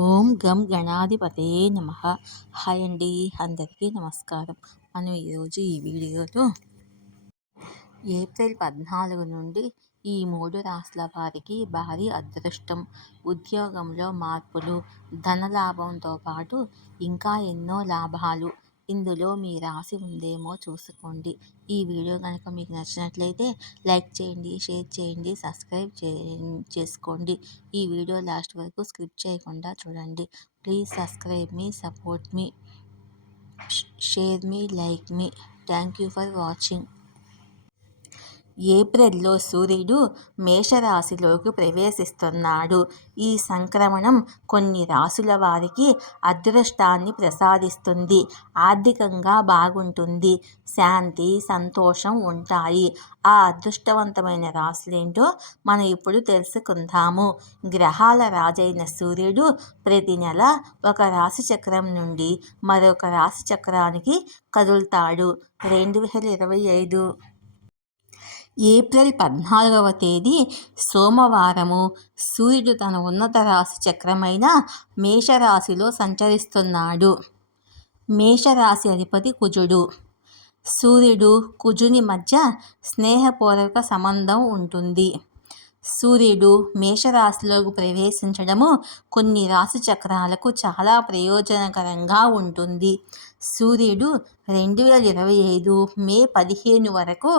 ఓం గం గణాధిపతయే నమః. హాయ్ అండి, అందరికీ నమస్కారం. మనం ఈరోజు ఈ వీడియోలో ఏప్రిల్ 14 నుండి ఈ 3 రాశుల వారికి భారీ అదృష్టం, ఉద్యోగంలో మార్పులు, ధనలాభంతో పాటు ఇంకా ఎన్నో లాభాలు. ఇందులో మీ రాశి ఉందేమో చూసుకోండి. ఈ వీడియో కనుక మీకు నచ్చినట్లయితే లైక్ చేయండి, షేర్ చేయండి, సబ్స్క్రైబ్ చేసుకోండి. ఈ వీడియో లాస్ట్ వరకు స్కిప్ చేయకుండా చూడండి. Please subscribe me, support me, share me, like me. Thank you for watching. ఏప్రిల్లో సూర్యుడు మేషరాశిలోకి ప్రవేశిస్తున్నాడు. ఈ సంక్రమణం కొన్ని రాశుల వారికి అదృష్టాన్ని ప్రసాదిస్తుంది. ఆర్థికంగా బాగుంటుంది. శాంతి, సంతోషం ఉంటాయి. ఆ అదృష్టవంతమైన రాశులేంటో మనం ఇప్పుడు తెలుసుకుందాము. గ్రహాల రాజైన సూర్యుడు ప్రతి నెల ఒక రాశి చక్రం నుండి మరొక రాశి చక్రానికి కదులుతాడు. 2025 ఏప్రిల్ 14వ తేదీ సోమవారము సూర్యుడు తన ఉన్నత రాశి చక్రమైన మేషరాశిలో సంచరిస్తున్నాడు. మేషరాశి అధిపతి కుజుడు. సూర్యుడు కుజుని మధ్య స్నేహపూర్వక సంబంధం ఉంటుంది. సూర్యుడు మేషరాశిలోకి ప్రవేశించడము కొన్ని రాశి చక్రాలకు చాలా ప్రయోజనకరంగా ఉంటుంది. సూర్యుడు 2025 మే 15 వరకు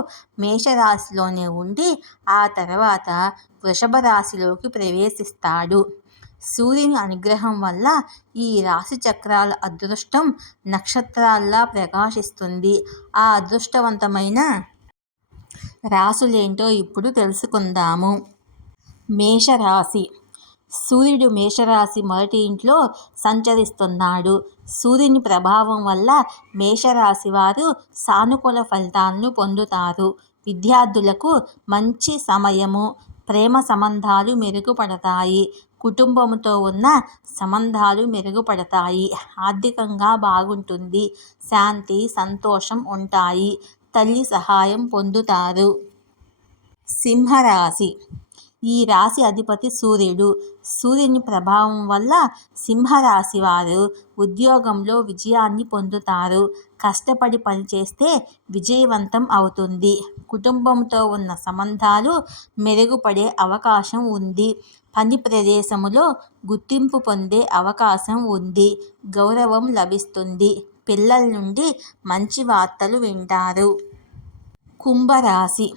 మేషరాశిలోనే ఉండి ఆ తర్వాత వృషభ రాశిలోకి ప్రవేశిస్తాడు. సూర్యుని అనుగ్రహం వల్ల ఈ రాశి చక్రాల అదృష్టం నక్షత్రాల్లా ప్రకాశిస్తుంది. ఆ అదృష్టవంతమైన రాశులేంటో ఇప్పుడు తెలుసుకుందాము. మేషరాశి. సూర్యుడు మేషరాశి మొదటి ఇంట్లో సంచరిస్తున్నాడు. సూర్యుని ప్రభావం వల్ల మేషరాశి వారు సానుకూల ఫలితాలను పొందుతారు. విద్యార్థులకు మంచి సమయము. ప్రేమ సంబంధాలు మెరుగుపడతాయి. కుటుంబంతో ఉన్న సంబంధాలు మెరుగుపడతాయి. ఆర్థికంగా బాగుంటుంది. శాంతి, సంతోషం ఉంటాయి. తల్లి సహాయం పొందుతారు. సింహరాశి. ఈ రాశి అధిపతి సూర్యుడు. సూర్యుని ప్రభావం వల్ల సింహరాశి వారు ఉద్యోగంలో విజయాన్ని పొందుతారు. కష్టపడి పనిచేస్తే విజయవంతం అవుతుంది. కుటుంబంతో ఉన్న సంబంధాలు మెరుగుపడే అవకాశం ఉంది. పని ప్రదేశములో గుర్తింపు పొందే అవకాశం ఉంది. గౌరవం లభిస్తుంది. పిల్లల నుండి మంచి వార్తలు వింటారు. కుంభరాశి.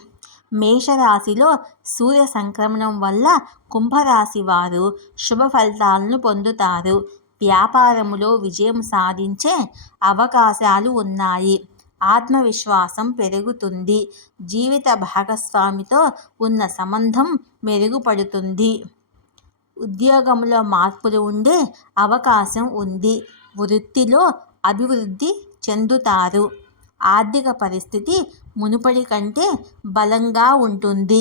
మేషరాశిలో సూర్య సంక్రమణం వల్ల కుంభరాశి వారు శుభ ఫలితాలను పొందుతారు. వ్యాపారములో విజయం సాధించే అవకాశాలు ఉన్నాయి. ఆత్మవిశ్వాసం పెరుగుతుంది. జీవిత భాగస్వామితో ఉన్న సంబంధం మెరుగుపడుతుంది. ఉద్యోగంలో మార్పులు ఉండే అవకాశం ఉంది. వృత్తిలో అభివృద్ధి చెందుతారు. ఆర్థిక పరిస్థితి మునుపటి కంటే బలంగా ఉంటుంది.